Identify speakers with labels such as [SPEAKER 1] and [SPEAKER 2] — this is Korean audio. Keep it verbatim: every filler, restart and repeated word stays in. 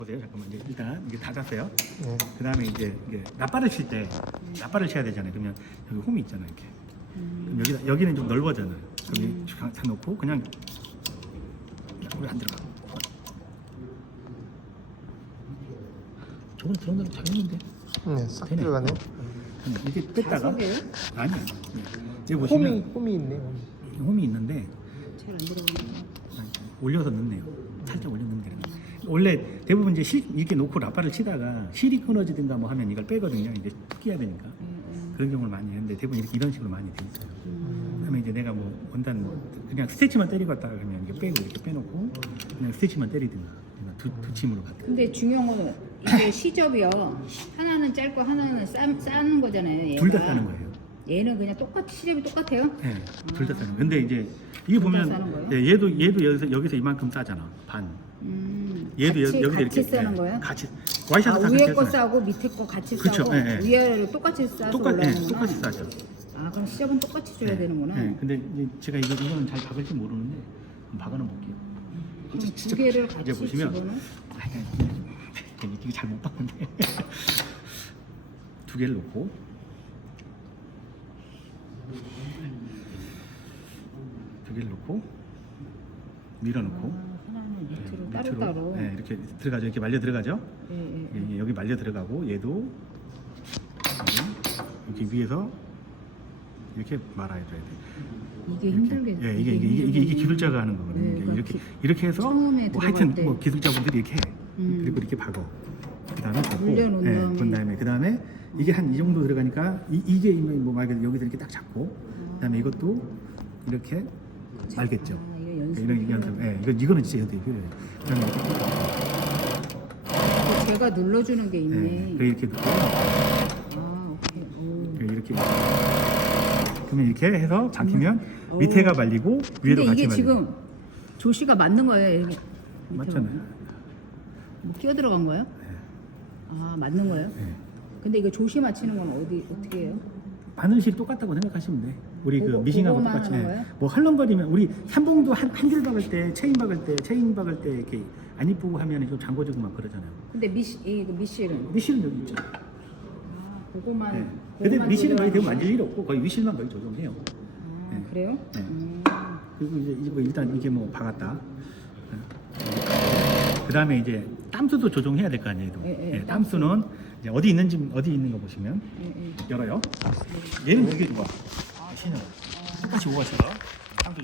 [SPEAKER 1] 보세요. 잠깐만 이제 일단 이게 닫았어요.
[SPEAKER 2] 네.
[SPEAKER 1] 그 다음에 이제 이게 나빠를 칠 때 나빠를 쳐야 되잖아요. 그러면 여기 홈이 있잖아요. 이렇게. 그럼 여기 여기는 좀 넓어잖아요. 여기 다 놓고 그냥 우리 안 들어가. 저번에 들어온다고 잘했는데.
[SPEAKER 2] 네, 싹
[SPEAKER 1] 되네.
[SPEAKER 2] 들어가네.
[SPEAKER 1] 그냥 이렇게 뺐다가
[SPEAKER 3] 자석이에요?
[SPEAKER 1] 아니야. 여기 보시면
[SPEAKER 2] 홈이 홈이 있네. 홈이.
[SPEAKER 1] 홈이 있는데
[SPEAKER 3] 잘 안 들어가네.
[SPEAKER 1] 올려서 넣네요. 살짝 올려 넣는 게 아니라. 원래 대부분 이제 실 이렇게 놓고 라빠를 치다가 실이 끊어지든가 뭐 하면 이걸 빼거든요. 이제 끼야 되니까 그런 경우를 많이 했는데 대부분 이렇게 이런 식으로 많이 돼 있어요. 그다음에 이제 내가 뭐 원단 뭐 그냥 스티치만 때리고 갔다가 그냥 이렇게 빼고 이렇게 빼놓고 그냥 스티치만 때리든가 그냥 두, 두 침으로 갔다.
[SPEAKER 3] 근데 중요한 거는 이게 시접이요. 하나는 짧고 하나는 싸, 싸는 거잖아요. 얘가.
[SPEAKER 1] 둘 다 싸는 거예요.
[SPEAKER 3] 얘는 그냥 똑같이 시접이 똑같아요.
[SPEAKER 1] 네, 둘 다 싸는 거예요. 근데 이제 이게
[SPEAKER 3] 둘다
[SPEAKER 1] 보면
[SPEAKER 3] 싸는 거예요?
[SPEAKER 1] 예, 얘도 얘도 여기서 여기서 이만큼 싸잖아. 반.
[SPEAKER 3] 음,
[SPEAKER 1] 얘도
[SPEAKER 3] 같이,
[SPEAKER 1] 여, 여기서
[SPEAKER 3] 같이
[SPEAKER 1] 이렇게
[SPEAKER 3] 싸는
[SPEAKER 1] 예,
[SPEAKER 3] 거예요?
[SPEAKER 1] 같이
[SPEAKER 3] 아,
[SPEAKER 1] 와이셔츠 다
[SPEAKER 3] 위에
[SPEAKER 1] 그렇게
[SPEAKER 3] 거
[SPEAKER 1] 싸요.
[SPEAKER 3] 싸고 밑에 거 같이
[SPEAKER 1] 그쵸,
[SPEAKER 3] 싸고
[SPEAKER 1] 예, 예.
[SPEAKER 3] 위아래로 똑같이 싸서
[SPEAKER 1] 똑같, 예,
[SPEAKER 3] 올라오는구나.
[SPEAKER 1] 똑같이 싸죠.
[SPEAKER 3] 아 그럼 시접은 똑같이 줘야
[SPEAKER 1] 네,
[SPEAKER 3] 되는구나.
[SPEAKER 1] 네, 근데 이제 제가 이거 이거는 잘 박을지 모르는데 한번 박아는 볼게요.
[SPEAKER 3] 그럼 두 개를 같이
[SPEAKER 1] 이제 보시면
[SPEAKER 3] 집어넣어?
[SPEAKER 1] 아니, 이게 잘 못 박는데 두 개를 놓고 두 개를 놓고 밀어놓고
[SPEAKER 3] 아, 하나는 밑으로
[SPEAKER 1] 네,
[SPEAKER 3] 따로 따로.
[SPEAKER 1] 네, 이렇게 들어가죠. 이렇게 말려 들어가죠.
[SPEAKER 3] 예, 예, 예.
[SPEAKER 1] 예, 여기 말려 들어가고 얘도 이렇게 위에서 이렇게 말아줘야 돼.
[SPEAKER 3] 이게
[SPEAKER 1] 이렇게.
[SPEAKER 3] 힘들겠네.
[SPEAKER 1] 예, 이게 이게 이게 이게, 이게 기술자가 하는 거거든요.
[SPEAKER 3] 네,
[SPEAKER 1] 이게
[SPEAKER 3] 그럼
[SPEAKER 1] 이렇게
[SPEAKER 3] 기-
[SPEAKER 1] 이렇게 해서
[SPEAKER 3] 처음에
[SPEAKER 1] 뭐
[SPEAKER 3] 들어갈
[SPEAKER 1] 하여튼
[SPEAKER 3] 때.
[SPEAKER 1] 뭐 기술자분들이 이렇게 해.
[SPEAKER 3] 음.
[SPEAKER 1] 그리고 이렇게 박어. 그다음에 잡고,
[SPEAKER 3] 올려놓은
[SPEAKER 1] 예,
[SPEAKER 3] 다음에.
[SPEAKER 1] 본 다음에 그다음에 이게 한 이 정도 들어가니까 이, 이게 뭐 말그 여기서 이렇게 딱 잡고 그다음에 이것도 이렇게 알겠죠.
[SPEAKER 3] 아, 이거 연습.
[SPEAKER 1] 이런 이게 연습. 예, 이거 이거는 진짜 연습이 필요해요. 그다음에 이렇게
[SPEAKER 3] 제가 눌러주는 게 있네.
[SPEAKER 1] 예, 그래 이렇게 놓고
[SPEAKER 3] 아, 오케이. 오.
[SPEAKER 1] 그래 이렇게 그러면 이렇게 해서 잡히면
[SPEAKER 3] 음.
[SPEAKER 1] 밑에가 말리고 위에도
[SPEAKER 3] 근데
[SPEAKER 1] 같이
[SPEAKER 3] 이게
[SPEAKER 1] 말리고.
[SPEAKER 3] 지금 조시가 맞는 거예요. 이게
[SPEAKER 1] 맞잖아요.
[SPEAKER 3] 뭐 끼어 들어간 거예요? 아 맞는 거예요?
[SPEAKER 1] 예.
[SPEAKER 3] 근데 이거 조시 맞히는 건 어디 어떻게 해요?
[SPEAKER 1] 바늘실 똑같다고 생각하시면 돼. 우리 그
[SPEAKER 3] 그거-
[SPEAKER 1] 미싱하고
[SPEAKER 3] 그거만
[SPEAKER 1] 똑같이.
[SPEAKER 3] 하는
[SPEAKER 1] 예.
[SPEAKER 3] 거예요?
[SPEAKER 1] 뭐 헐렁거리면 우리 삼봉도 한 한 줄 박을 때, 체인 박을 때, 체인 박을 때 이렇게 안 이쁘고 하면 좀 잠궈지고 막 그러잖아요.
[SPEAKER 3] 근데 미시 이거 미실은
[SPEAKER 1] 미실은 여기 있죠.
[SPEAKER 3] 아 그거만.
[SPEAKER 1] 예. 근데
[SPEAKER 3] 그거만
[SPEAKER 1] 미실은 거의 대부분
[SPEAKER 3] 조절하는
[SPEAKER 1] 만질 일 없고 거의 위실만 거의 조정해요.
[SPEAKER 3] 거야? 아
[SPEAKER 1] 예.
[SPEAKER 3] 그래요?
[SPEAKER 1] 예.
[SPEAKER 3] 음.
[SPEAKER 1] 그리고 이제 이거 일단 이게 뭐 박았다. 그 다음에 이제 땀수도 조정해야 될 거 아니에요. 얘도.
[SPEAKER 3] 예, 예,
[SPEAKER 1] 예, 땀수는 이제 어디 있는지 어디 있는 거 보시면
[SPEAKER 3] 예, 예.
[SPEAKER 1] 열어요. 얘는 되게 좋아. 신호. 똑같이 오가 싫어.